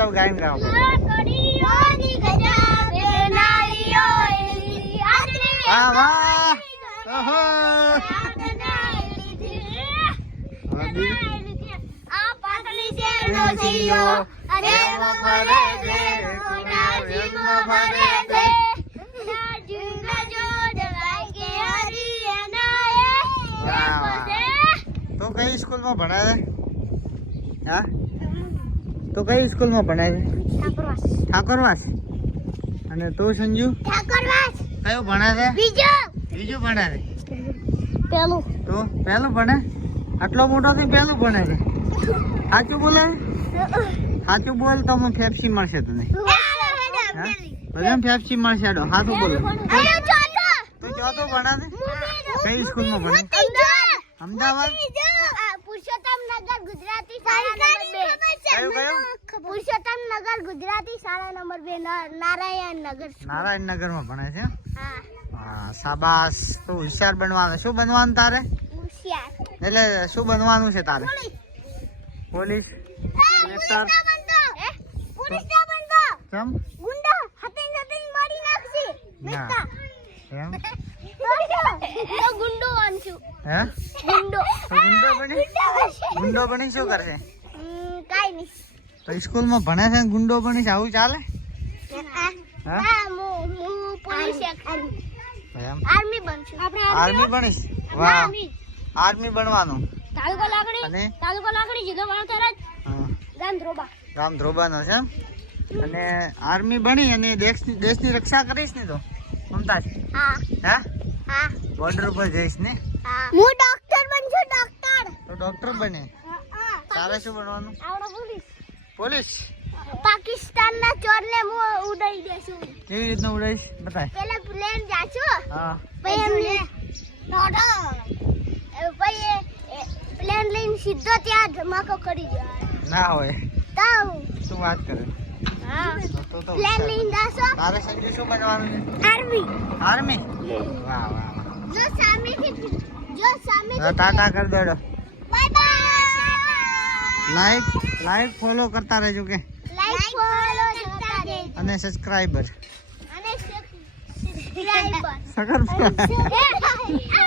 જાઓ ગાયન ગાઓ વાહ વાહ ઓહો તો કઈ સ્કૂલ માં ભણાય છે હા તો કઈ સ્કૂલ માં ભણાય છે ઠાકોરવાસ અને તું સંજુ કયો ભણે છે બીજું ભણે છે પેલું તો પહેલું ભણે આટલો મોટો થી પહેલું ભણે છે સાચું બોલે સાચું બોલ તો મને ફેફસી મળશે તને બધાને ફેફસી મળશે આડો સાચું બોલ તો ચોથું ભણે છે કઈ સ્કૂલ માં ભણે અમદાવાદ પુરુષોત્તમનગર ગુજરાતી શાળા નંબર 2 પુરુષોત્તમનગર ગુજરાતી શાળા નંબર 2 નારાયણનગર માં ભણે છે હા શાબાશ તો હોશિયાર બનવાનું શું બનવાનું તારે હોશિયાર એટલે શું બનવાનું છે તારે પોલીસ કલેક્ટર ચમ ગુંડો હતીન મારી નાખશે ના એમ તો ગુંડો બનશું હે ગુંડો તો ગુંડો બની શું કરશે કાઈ નહીં તો સ્કૂલ માં ભણે છે ને ગુંડો બની છે આવું ચાલે હા હું પોલીસ એમ આર્મી બનશું આપણે આર્મી બનીશ વાહ આર્મી બનવાનું તાલુકો અને લાકડી જિલ્લો વાણોતરા ગામ ધ્રોબાનો છે એમ? અને આર્મી બની અને દેશની રક્ષા કરીશ ને તો મમતાજ હા હે બોર્ડર ઉપર જઈશ ને હું ડોક્ટર બનશું ડોક્ટર તો ડોક્ટર બને તારે શું બનવાનું પોલીસ પાકિસ્તાનના ચોરને હું ઉડાઈ દેશું કેવી રીતના ઉડાઈશ બતાય પેલા પ્લેન જાશું હા પછી એમને પછી પ્લેન લઈને સીધો ત્યાં ધમાકો કરી દેવાનો ના હોય તો શું વાત કરે હા તો પ્લેન લઈને જાશો તારે સંજુ શું બનવાનું છે આર્મી આર્મી વાહ વાહ જો સામેથી ટાટા કર દેડો બાય બાય લાઈક ફોલો કરતા રહેજો કે લાઈક ફોલો કરતા રહેજો અને સબસ્ક્રાઇબર અને સબસ્ક્રાઇબર